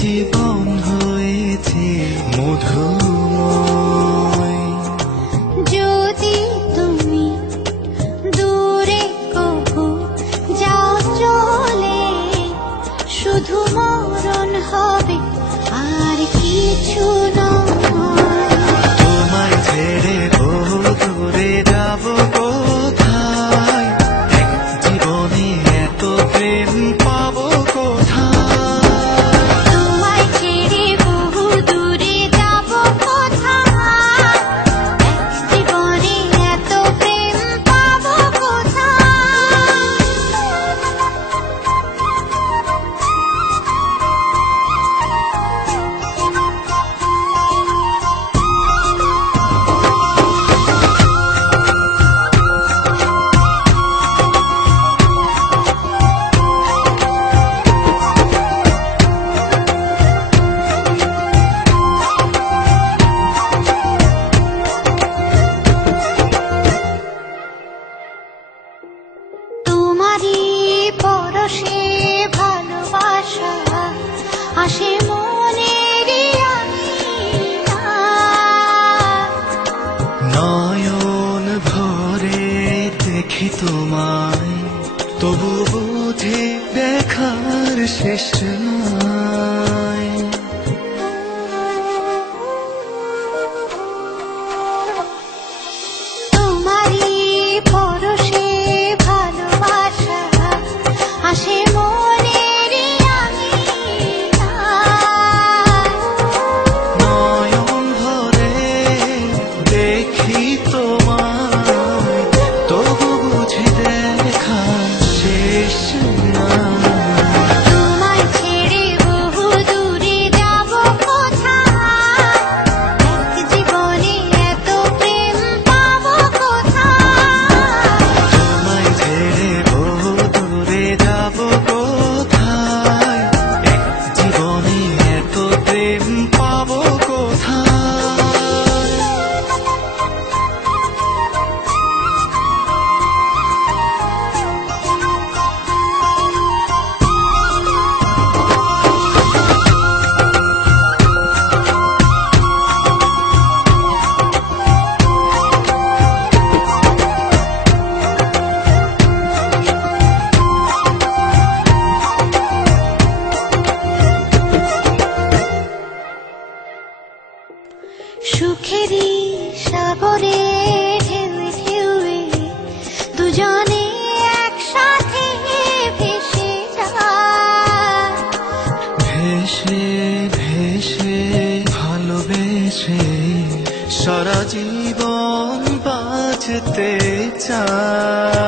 জীবন হয়েছে মধুময়। যদি তুমি দূরে কবু যাও চলে, শুধু মরণ হবে আর কিছু নয়। তোমায় ছেড়ে বহু দূরে যাব কোথায়, এক জীবনে এত প্রেম পাবো কোথায়। তোমায় ছেড়ে বহু দূরে যাব কোথায়, এক জীবনে এত প্রেম পাবো কোথায়। তোমারই পরশে ভালোবাসা আসে মনের নয়ন ভরে দেখি তোমায়, তবু বুঝি দেখার শেষ নাই। তোমারই পরশে ভালোবাসা আসে মনের নয়ন ভরে দেখি তোমায়, তবু বুঝি দেখা শেষ নাই। তোমায় ছেড়ে বহু দূরে যাব কোথায়, এক জীবনে এত প্রেম পাবো কোথায়। তোমায় ছেড়ে বহু দূরে যাব কোথায়, এক জীবনে এত প্রেম পাবো কোথায়। সুখেরই সাগরে ঢেউে ঢেউে দুজনে একসাথে ভেসে যায়। ভেসে ভেসে ভালোবেসে সারা জীবন বাঁচতে চাই।